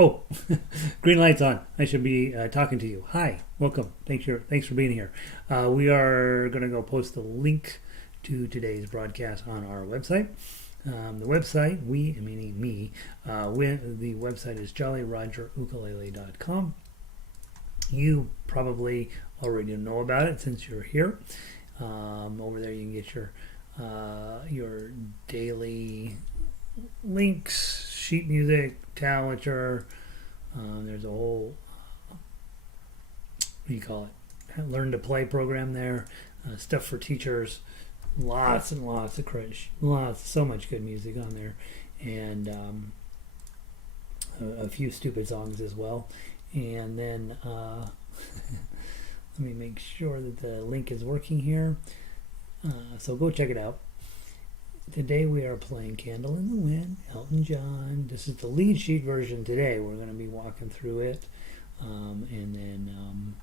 Oh, green light's on. I should be talking to you. Hi, welcome. Thanks for being here. We are going to go post the link to today's broadcast on our website. The website, meaning me, the website is jollyrogerukulele.com. You probably already know about it since you're here. Over there, you can get your daily links, sheet music, tablature. There's a whole, what do you call it? Learn to play program there. Stuff for teachers. Lots and lots of so much good music on there, and a few stupid songs as well. And then let me make sure that the link is working here. So go check it out. Today we are playing Candle in the Wind, Elton John. This is the lead sheet version today. We're going to be walking through it. And then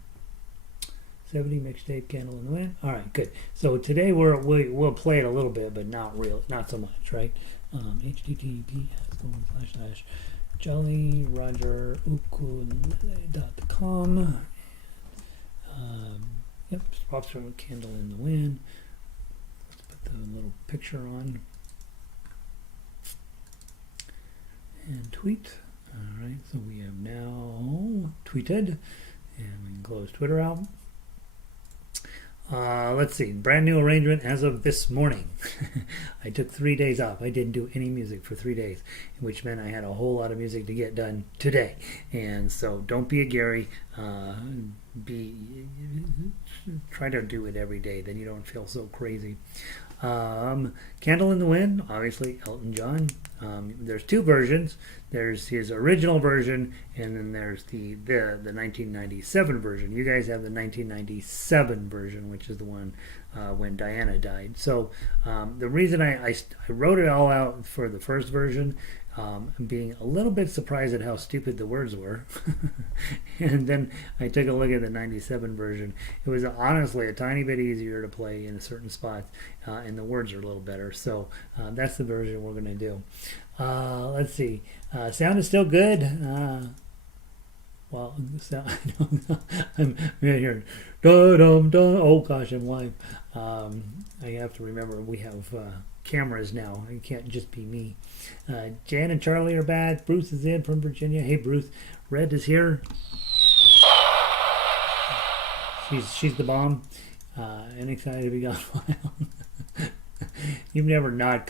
70 mixtape, Candle in the Wind. All right, good. So today we'll play it a little bit, but not so much, right? https://jollyrogerukulele.com. Yep, pops from Candle in the Wind. Let's put the little picture on. And tweet. All right, so we have now tweeted, and we can close Twitter out. Let's see, brand new arrangement as of this morning. I took 3 days off. I didn't do any music for 3 days, which meant I had a whole lot of music to get done today. And so don't be a Gary. Try to do it every day, then you don't feel so crazy. Candle in the Wind, obviously Elton John. There's two versions. There's his original version, and then there's the 1997 version. You guys have the 1997 version, which is the one when Diana died. So the reason I wrote it all out for the first version, being a little bit surprised at how stupid the words were. And then I took a look at the 97 version. It was honestly a tiny bit easier to play in certain spots, and the words are a little better. So that's the version we're going to do. Let's see. Sound is still good. Well, I'm here. Oh gosh, I'm live. I have to remember we have cameras now. It can't just be me. Jan and Charlie are back. Bruce is in from Virginia. Hey, Bruce. Red is here. She's the bomb. And excited to be gone wild. You've never not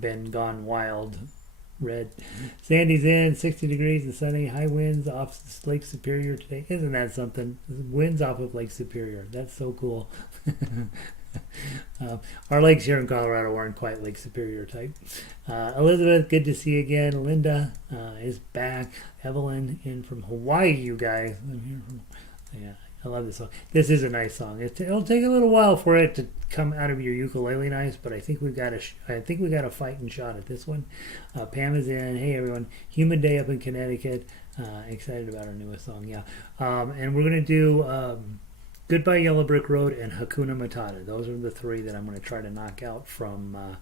been gone wild, Red. Sandy's in, 60 degrees and sunny, high winds off Lake Superior today. Isn't that something? Winds off of Lake Superior. That's so cool. Our lakes here in Colorado aren't quite Lake Superior type. Elizabeth, good to see you again. Linda is back. Evelyn in from Hawaii, you guys. I'm here from, yeah. I love this song. This is a nice song. It'll take a little while for it to come out of your ukulele nice, but I think we've got a fighting shot at this one. Pam is in. Hey everyone, humid day up in Connecticut. Excited about our newest song, yeah. And we're gonna do Goodbye Yellow Brick Road and Hakuna Matata. Those are the three that I'm gonna try to knock out from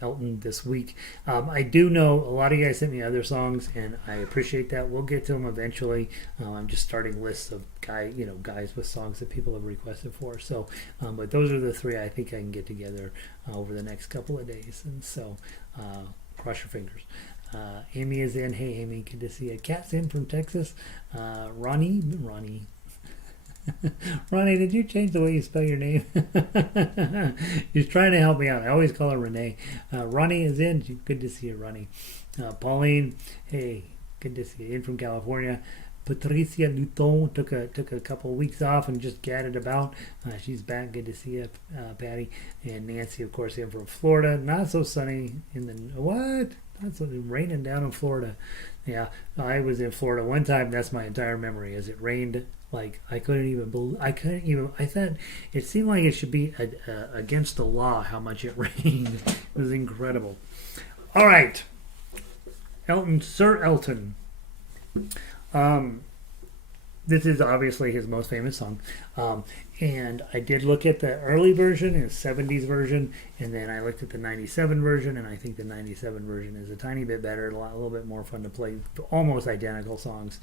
Elton this week. I do know a lot of you guys sent me other songs, and I appreciate that. We'll get to them eventually. I'm just starting lists of guys with songs that people have requested for. So, but those are the three I think I can get together over the next couple of days. And so, cross your fingers. Amy is in. Hey, Amy, good to see you. Kat's in from Texas. Ronnie. Ronnie, did you change the way you spell your name? She's trying to help me out. I always call her Renee. Ronnie is in. Good to see you, Ronnie. Pauline, hey, good to see you. In from California. Patricia Luton took a couple of weeks off and just gadded about. She's back. Good to see you, Patty. And Nancy, of course, in from Florida. Not so sunny in the what? Not so raining down in Florida. Yeah, I was in Florida one time. That's my entire memory. As it rained. Like I couldn't even. I thought it seemed like it should be against the law how much it rained. It was incredible. All right, Sir Elton. This is obviously his most famous song. And I did look at the early version, the 70s version, and then I looked at the 97 version, and I think the 97 version is a tiny bit better, a little bit more fun to play, almost identical songs,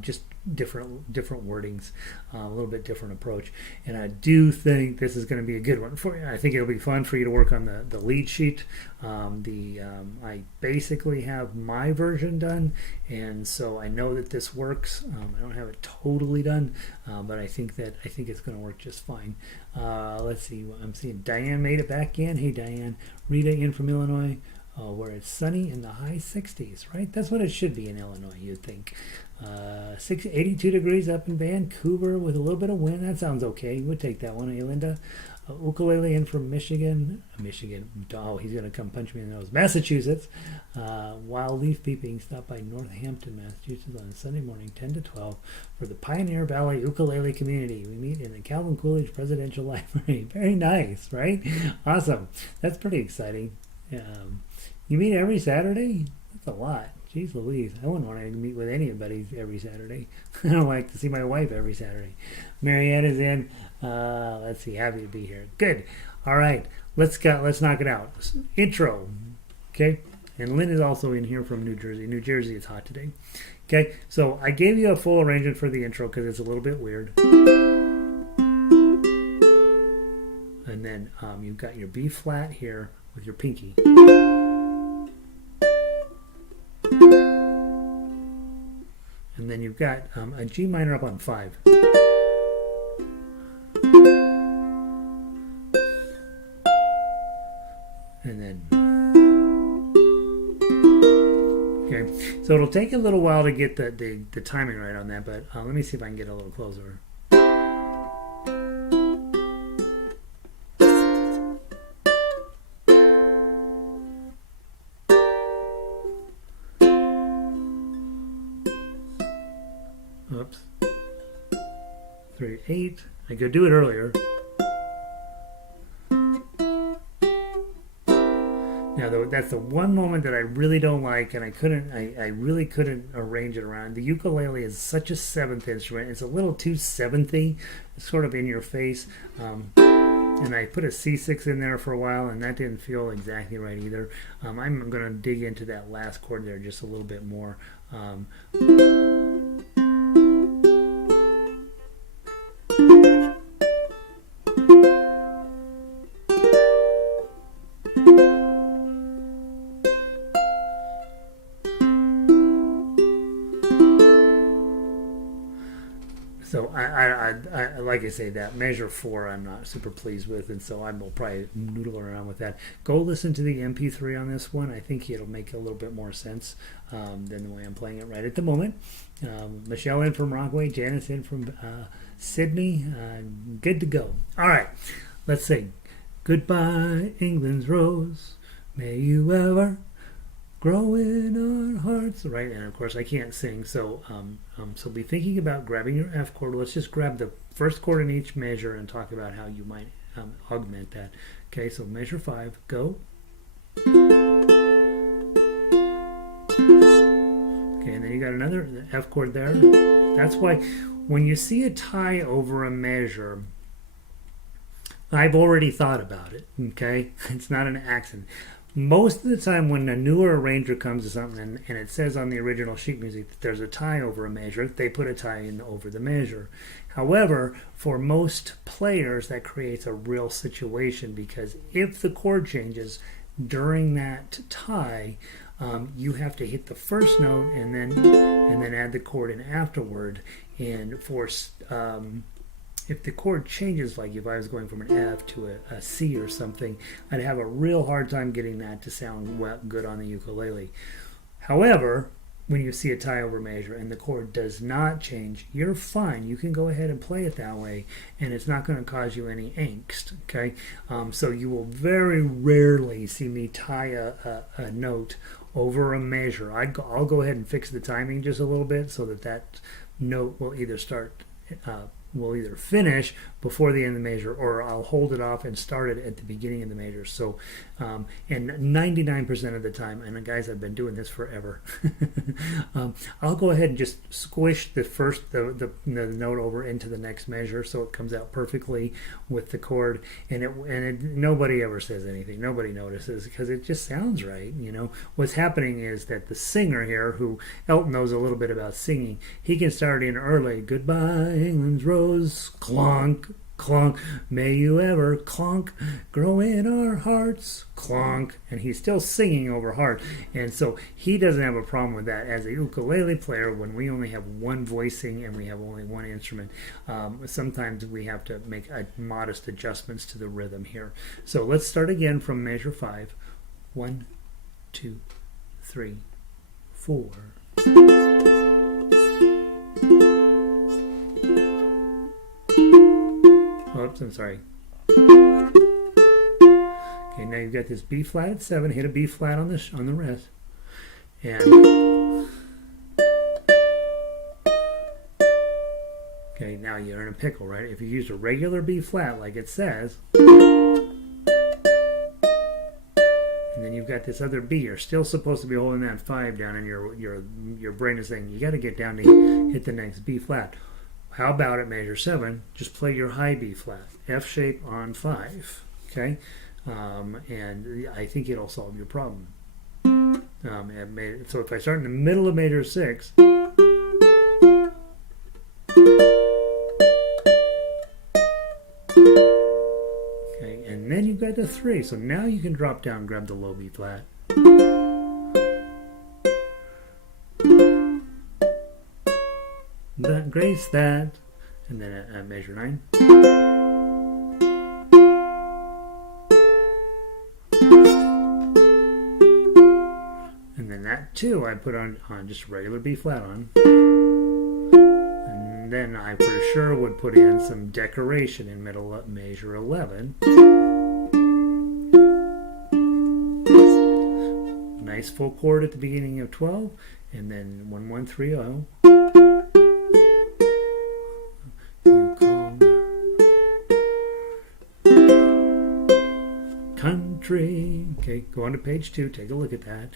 just different wordings, a little bit different approach. And I do think this is going to be a good one for you. I think it'll be fun for you to work on the lead sheet. I basically have my version done, and so I know that this works. I don't have it totally done, but I think it's going to work just fine. Let's see. I'm seeing Diane made it back in. Hey, Diane. Rita in from Illinois, where it's sunny in the high 60s, right? That's what it should be in Illinois, you'd think. 82 degrees up in Vancouver with a little bit of wind. That sounds okay. We'll take that one. Hey, Linda. Ukulele in from Michigan. Oh, he's going to come punch me in the nose. Massachusetts. Wild leaf peeping. Stop by Northampton, Massachusetts on Sunday morning, 10 to 12, for the Pioneer Valley Ukulele Community. We meet in the Calvin Coolidge Presidential Library. Very nice, right? Awesome. That's pretty exciting. You meet every Saturday? That's a lot. Jeez Louise. I wouldn't want to meet with anybody every Saturday. I don't like to see my wife every Saturday. Marianne is in. Let's see. Happy to be here. Good. All right. Let's knock it out. Intro. Okay. And Lynn is also in here from New Jersey. New Jersey is hot today. Okay. So I gave you a full arrangement for the intro because it's a little bit weird. And then you've got your B flat here with your pinky. And then you've got a G minor up on 5. And then, okay, so it'll take a little while to get the timing right on that, but let me see if I can get a little closer. Oops. 3, 8. I could do it earlier. Now, that's the one moment that I really don't like, and I really couldn't arrange it around. The ukulele is such a 7th instrument. It's a little too 7th-y, sort of in your face. And I put a C6 in there for a while, and that didn't feel exactly right either. I'm going to dig into that last chord there just a little bit more. So I like I say, that measure 4 I'm not super pleased with, and so I will probably noodle around with that. Go listen to the MP3 on this one. I think it'll make a little bit more sense than the way I'm playing it right at the moment. Michelle in from Rockaway, Janice in from Sydney. Good to go. All right, let's sing. Goodbye, England's rose. May you ever grow in our hearts, right? And of course I can't sing, so so be thinking about grabbing your F chord. Let's just grab the first chord in each measure and talk about how you might augment that. Okay, so measure 5, go. Okay, and then you got another F chord there. That's why when you see a tie over a measure, I've already thought about it. Okay, it's not an accident. Most of the time when a newer arranger comes to something and it says on the original sheet music that there's a tie over a measure, they put a tie in over the measure. However, for most players, that creates a real situation, because if the chord changes during that tie, you have to hit the first note and then add the chord in afterward. And for if the chord changes, like if I was going from an F to a C or something, I'd have a real hard time getting that to sound good on the ukulele. However, when you see a tie over measure and the chord does not change, you're fine. You can go ahead and play it that way, and it's not going to cause you any angst. Okay, so you will very rarely see me tie a note over a measure. I'll go ahead and fix the timing just a little bit so that note will either finish before the end of the measure, or I'll hold it off and start it at the beginning of the measure. So, and 99% of the time, and guys, I've been doing this forever, I'll go ahead and just squish the note over into the next measure so it comes out perfectly with the chord, and nobody ever says anything. Nobody notices because it just sounds right. What's happening is that the singer here, who Elton knows a little bit about singing, he can start in early. Goodbye, England's rose, clonk, clonk, may you ever, clonk, grow in our hearts, clonk, and he's still singing over heart. And so he doesn't have a problem with that. As a ukulele player, when we only have one voicing and we have only one instrument, sometimes we have to make modest adjustments to the rhythm here. So let's start again from measure 5. 1, 2, 3, 4. Oops, I'm sorry. Okay, now you've got this B flat at 7. Hit a B flat on the rest, and okay, now you're in a pickle, right? If you used a regular B flat like it says, and then you've got this other B, you're still supposed to be holding that 5 down, and your brain is saying you got to get down to hit the next B flat. How about at measure 7, just play your high B flat, F shape on 5, okay? And I think it'll solve your problem. So if I start in the middle of measure 6, okay, and then you've got the 3, so now you can drop down, grab the low B flat. Grace that, and then at measure 9, and then that too I put on just regular B flat on, and then I for sure would put in some decoration in middle of measure 11. Nice full chord at the beginning of 12, and then 1, 1, 3, 0. Country. Okay, go on to page 2. Take a look at that.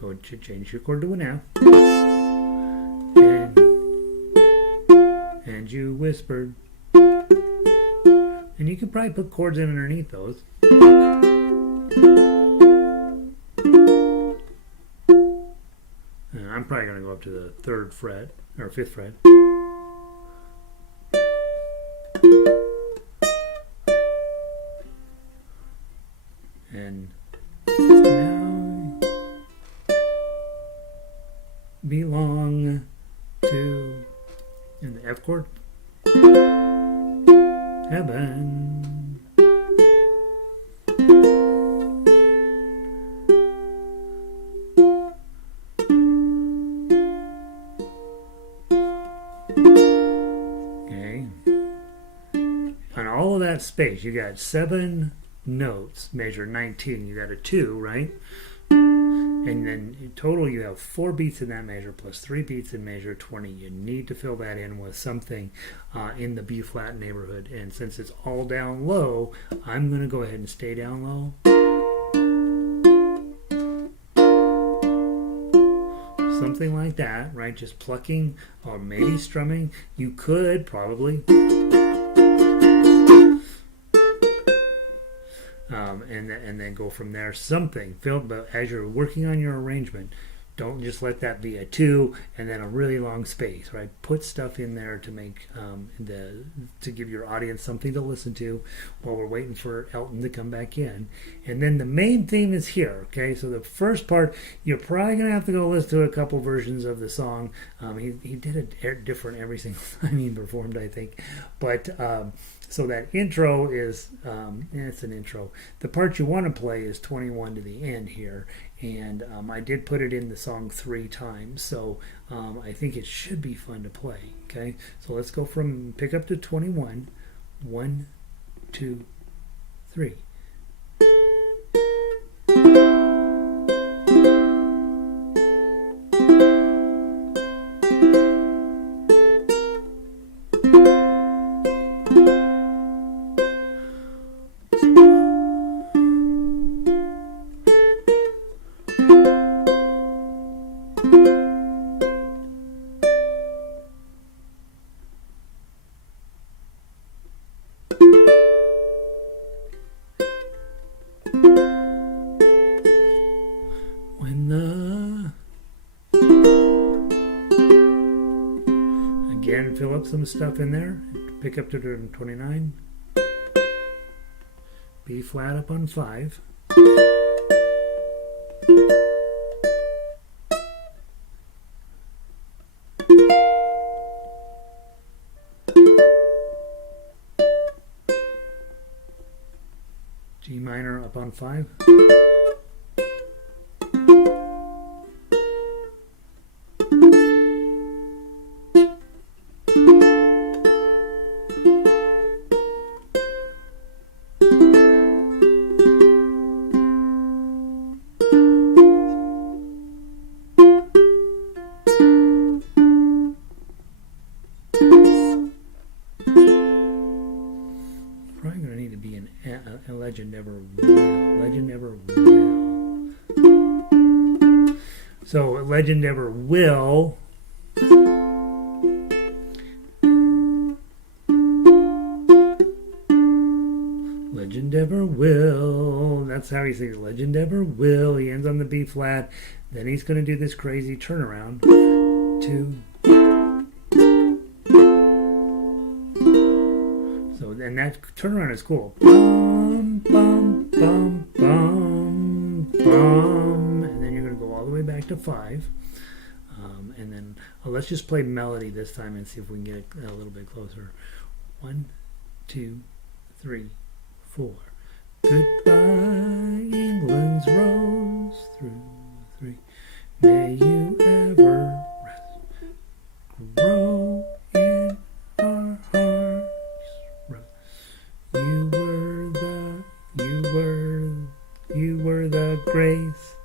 Go to change your chord to an F. And you whispered. And you can probably put chords in underneath those. And I'm probably going to go up to the 3rd fret or 5th fret. And now belong to, in the F chord, heaven. Okay. On all of that space, you got 7 notes. Measure 19, you got a 2, right? And then in total you have 4 beats in that measure plus 3 beats in measure 20. You need to fill that in with something in the B flat neighborhood, and since it's all down low, I'm going to go ahead and stay down low. Something like that, right? Just plucking or maybe strumming. You could probably and then go from there. Something filled, but as you're working on your arrangement, don't just let that be a 2 and then a really long space, right? Put stuff in there to make to give your audience something to listen to while we're waiting for Elton to come back in. And then the main theme is here, okay? So the first part, you're probably gonna have to go listen to a couple versions of the song. He did it different every single time he performed, I think, but so that intro is, it's an intro. The part you want to play is 21 to the end here, and I did put it in the song 3 times, so I think it should be fun to play. Okay, so let's go from pick up to 21. 1, 2, 3. and fill up some stuff in there. Pick up to 29. B flat up on 5. G minor up on 5. Probably going to need to be a legend never will. Legend never will. So a legend never will. Legend never will. That's how he sings. Legend never will. He ends on the B flat. Then he's going to do this crazy turnaround. 2. And that turnaround is cool. Bum, bum, bum, bum, bum. And then you're going to go all the way back to 5. And then let's just play melody this time and see if we can get it a little bit closer. 1, 2, 3, 4. Goodbye, England's rose through 3. May you ever rest, grow in our hearts. You were the grace.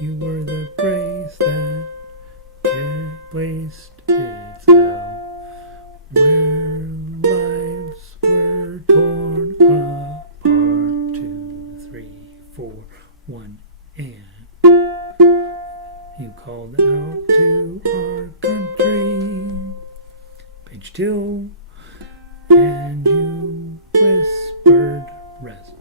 You were the grace that placed itself where lives were torn apart. 2, 3, 4, 1, and you called out to our country. Page 2, and you whispered rest.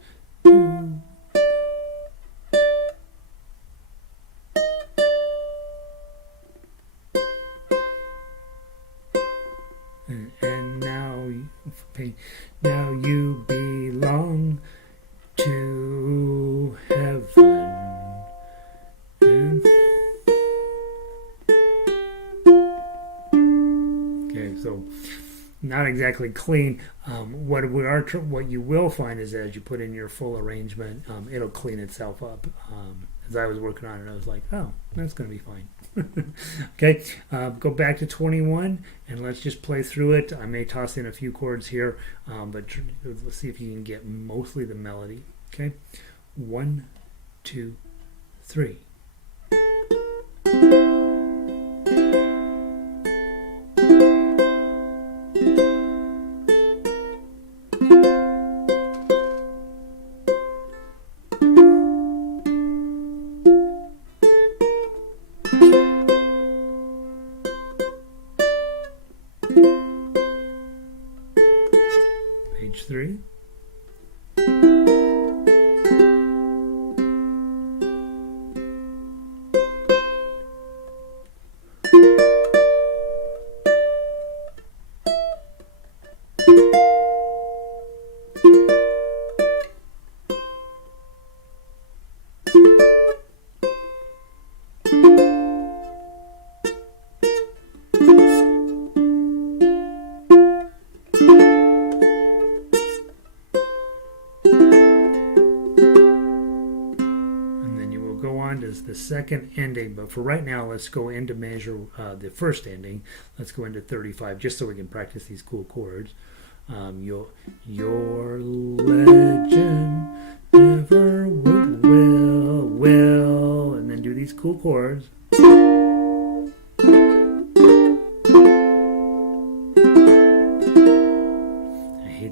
And now you belong to heaven. Okay, so not exactly clean. What you will find is that as you put in your full arrangement, it'll clean itself up. As I was working on it, I was like, oh, that's going to be fine. Okay, go back to 21 and let's just play through it. I may toss in a few chords here, but let's see if you can get mostly the melody. Okay, 1, 2, 3. Page 3. Is the second ending, but for right now let's go into measure the first ending. Let's go into 35 just so we can practice these cool chords. Your legend never will, and then do these cool chords.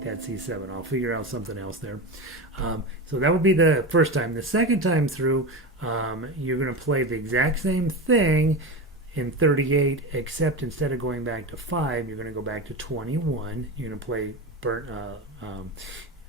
That C7. I'll figure out something else there. So that would be the first time. The second time through, you're going to play the exact same thing in 38, except instead of going back to 5, you're going to go back to 21. You're going to play burnt,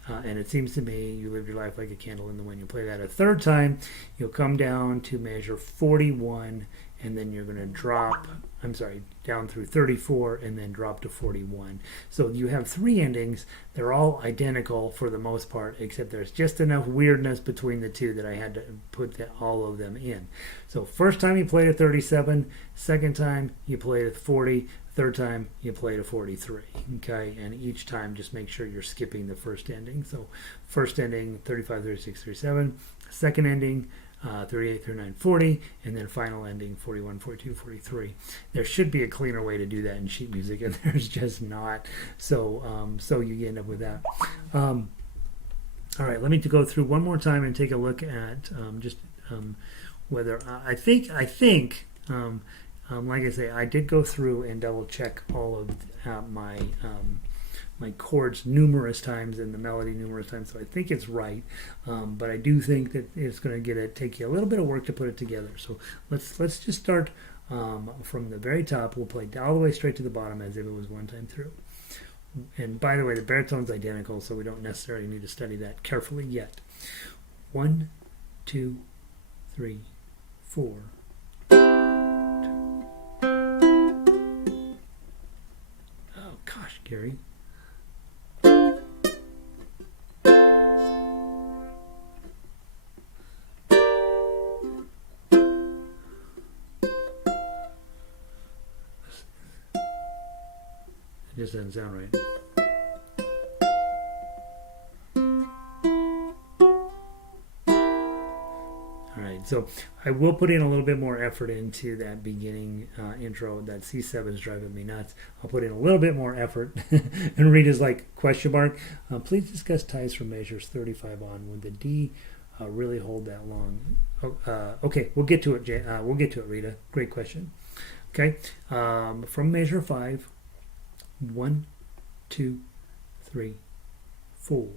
and it seems to me you live your life like a candle in the wind. You play that a third time, you'll come down to measure 41, and then you're going to drop I'm sorry, down through 34 and then drop to 41. So you have three endings. They're all identical for the most part, except there's just enough weirdness between the two that I had to put all of them in. So first time you played a 37, second time you played a 40, third time you played a 43. Okay, and each time just make sure you're skipping the first ending. So first ending 35, 36, 37, second ending 38, 39, 40, and then final ending 41, 42, 43. There should be a cleaner way to do that in sheet music, and there's just not. So so you end up with that. All right, let me go through one more time and take a look at whether I think like I say, I did go through and double check all of my my chords numerous times and the melody numerous times, so I think it's right. But I do think that it's going to take you a little bit of work to put it together. So let's just start from the very top. We'll play all the way straight to the bottom as if it was one time through. And by the way, the baritone's identical, so we don't necessarily need to study that carefully yet. 1, 2, 3, 4. Oh gosh, Gary. It just doesn't sound right. Alright, so I will put in a little bit more effort into that beginning intro. That C7 is driving me nuts. I'll put in a little bit more effort. And Rita's like, question mark. Please discuss ties from measures 35 on. Would the D really hold that long? Okay, we'll get to it, we'll get to it, Rita. Great question. Okay, from measure 5. 1, 2, 3, 4.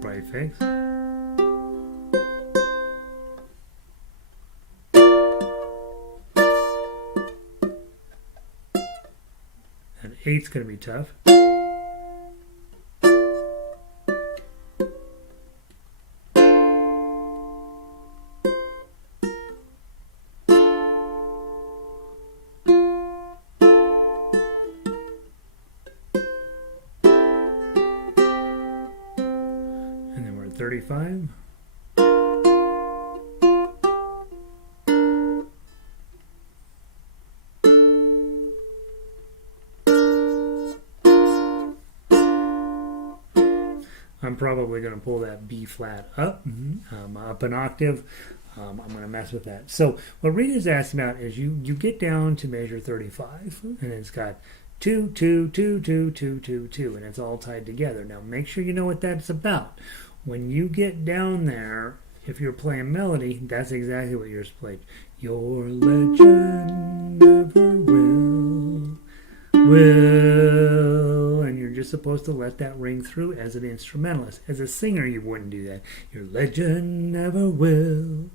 Bright face. And 8's going to be tough. And then we're at 35. I'm probably going to pull that B flat up, up an octave. I'm going to mess with that. So what Rita's asking about is you get down to measure 35, and it's got 2, 2, 2, 2, 2, 2, 2, and it's all tied together. Now make sure you know what that's about. When you get down there, if you're playing melody, that's exactly what you're playing. Your legend never will, and you're just supposed to let that ring through as an instrumentalist. As a singer, you wouldn't do that. Your legend never will.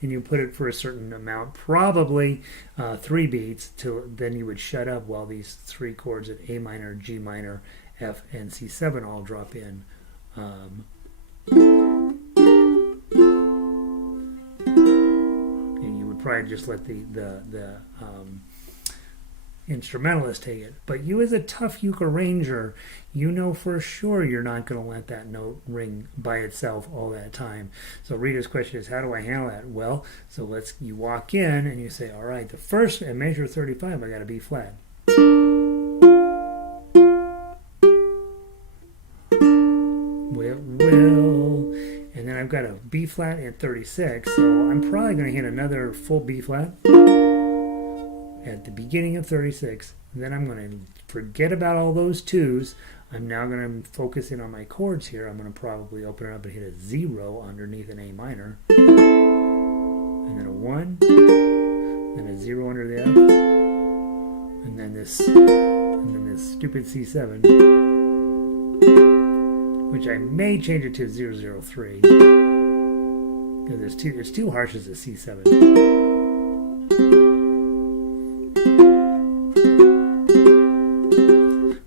And you put it for a certain amount, probably 3 beats, till then you would shut up while these 3 chords at A minor, G minor, F, and C7 all drop in. And you would probably just let the instrumentalist take it. But you as a tough uke arranger, you know for sure you're not going to let that note ring by itself all that time. So Rita's question is, how do I handle that? Well, so you walk in and you say, all right, the first, at measure 35, I got a B flat. Will. And then I've got a B flat at 36, so I'm probably going to hit another full B flat at the beginning of 36. Then I'm going to forget about all those 2s. I'm now going to focus in on my chords here. I'm going to probably open it up and hit a 0 underneath an A minor. And then a 1. Then a 0 under the F. And then this stupid C7. Which I may change it to 003. Because it's too harsh as a C7.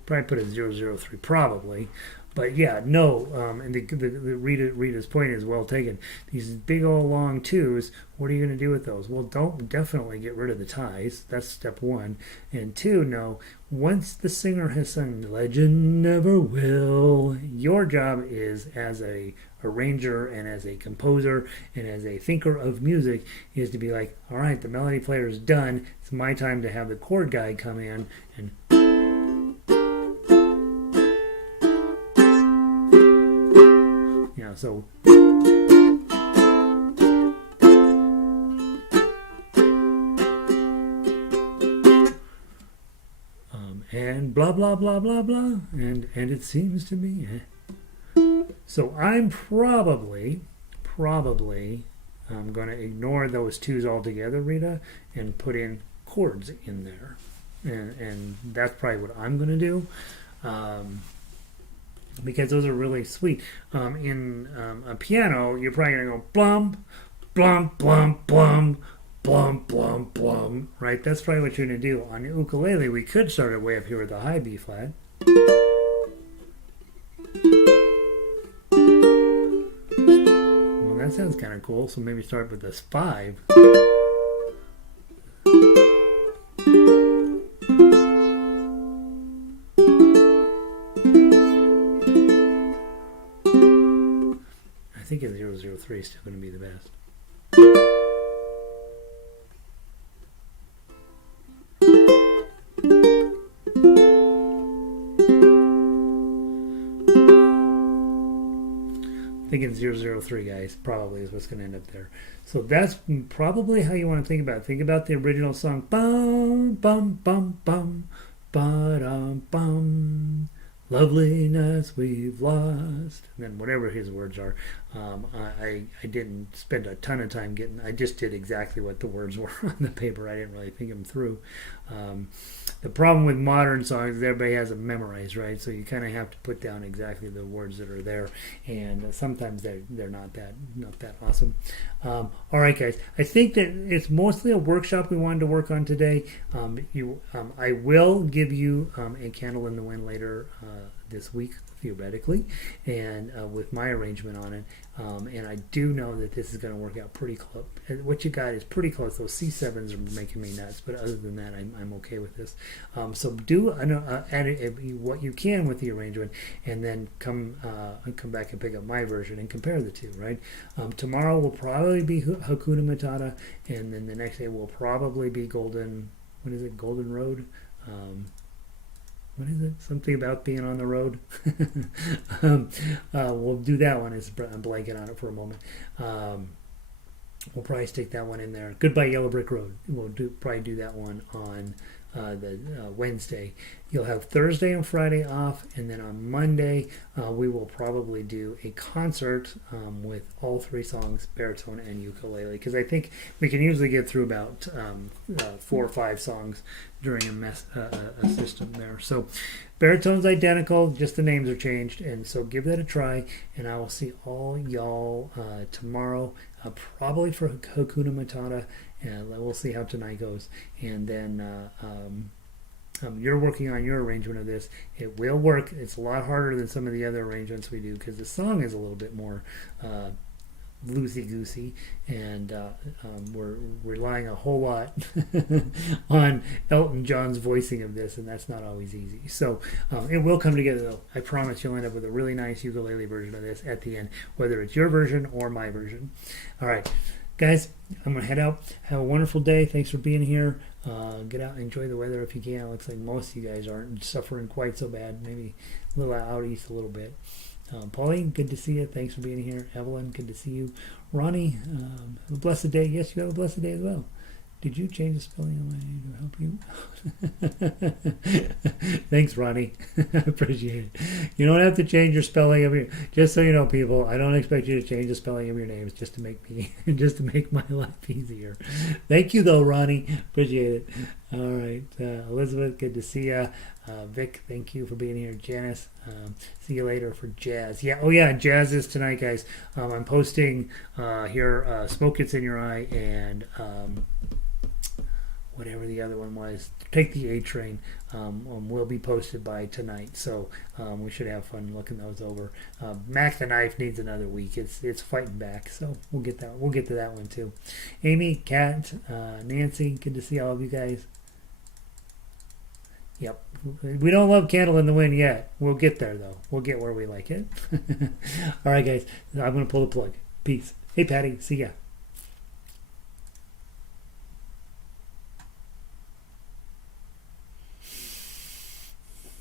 Probably put a 003, probably. But yeah, no, and the Rita's point is well taken. These big old long 2s, what are you going to do with those? Well, don't definitely get rid of the ties. That's step 1. And 2, no, once the singer has sung Legend Never Will, your job is as a arranger and as a composer and as a thinker of music is to be like, all right, the melody player is done. It's my time to have the chord guy come in and so and blah blah blah blah blah and it seems to me so I'm probably I'm going to ignore those 2s altogether, Rita, and put in chords in there, and that's probably what I'm going to do. Because those are really sweet. In a piano, you're probably going to go blum, blum, blum, blum, blum, blum, blum, right? That's probably what you're going to do. On the ukulele, we could start it way up here with a high B flat. Well, that sounds kind of cool, so maybe start with this 5. I think a 003 is still going to be the best. I think it's 003, guys, probably is what's going to end up there. So that's probably how you want to think about it. Think about the original song. Bum, bum, bum, bum, ba-dum, bum. Loveliness we've lost, and then whatever his words are. I didn't spend a ton of time I just did exactly what the words were on the paper. I didn't really think them through. The problem with modern songs is everybody has them memorized, right? So you kind of have to put down exactly the words that are there, and sometimes they're not that awesome. All right, guys. I think that it's mostly a workshop we wanted to work on today. I will give you a Candle in the Wind later this week, theoretically, and with my arrangement on it. And I do know that this is going to work out pretty close. What you got is pretty close. Those C7s are making me nuts, but other than that, I'm okay with this. So do add what you can with the arrangement, and then come back and pick up my version and compare the 2. Right? Tomorrow will probably be Hakuna Matata, and then the next day will probably be Golden. What is it? Golden Road. What is it? Something about being on the road. We'll do that one. I'm blanking on it for a moment. We'll probably stick that one in there. Goodbye Yellow Brick Road. We'll probably do that one on the Wednesday. You'll have Thursday and Friday off, and then on Monday we will probably do a concert with all three songs, baritone and ukulele, because I think we can usually get through about 4 or 5 songs during a system there. So baritone's identical, just the names are changed, and so give that a try, and I will see all y'all tomorrow, probably for Hakuna Matata, and we'll see how tonight goes. And then you're working on your arrangement of this. It will work. It's a lot harder than some of the other arrangements we do because the song is a little bit more loosey-goosey, and we're relying a whole lot on Elton John's voicing of this, and that's not always easy. So it will come together, though. I promise you'll end up with a really nice ukulele version of this at the end, whether it's your version or my version. All right, guys, I'm going to head out. Have a wonderful day. Thanks for being here. Get out and enjoy the weather if you can. It looks like most of you guys aren't suffering quite so bad. Maybe a little out east a little bit. Pauline, good to see you. Thanks for being here. Evelyn, good to see you. Ronnie, have a blessed day. Yes, you have a blessed day as well. Did you change the spelling of my name to help you? Thanks, Ronnie. I appreciate it. You don't have to change your spelling of your. Just so you know, people, I don't expect you to change the spelling of your names just to make me, just to make my life easier. Thank you, though, Ronnie. Appreciate it. All right, Elizabeth, good to see you. Vic, thank you for being here. Janice, see you later for Jazz. Yeah, oh yeah, Jazz is tonight, guys. I'm posting here. Smoke Gets in Your Eye and. Whatever the other one was, Take the A Train, will be posted by tonight, so we should have fun looking those over. Mac the Knife needs another week. It's fighting back, so we'll get that. We'll get to that one too. Amy, Kat, Nancy, good to see all of you guys. Yep, we don't love Candle in the Wind yet. We'll get there though. We'll get where we like it. All right, guys, I'm gonna pull the plug. Peace. Hey, Patty, see ya.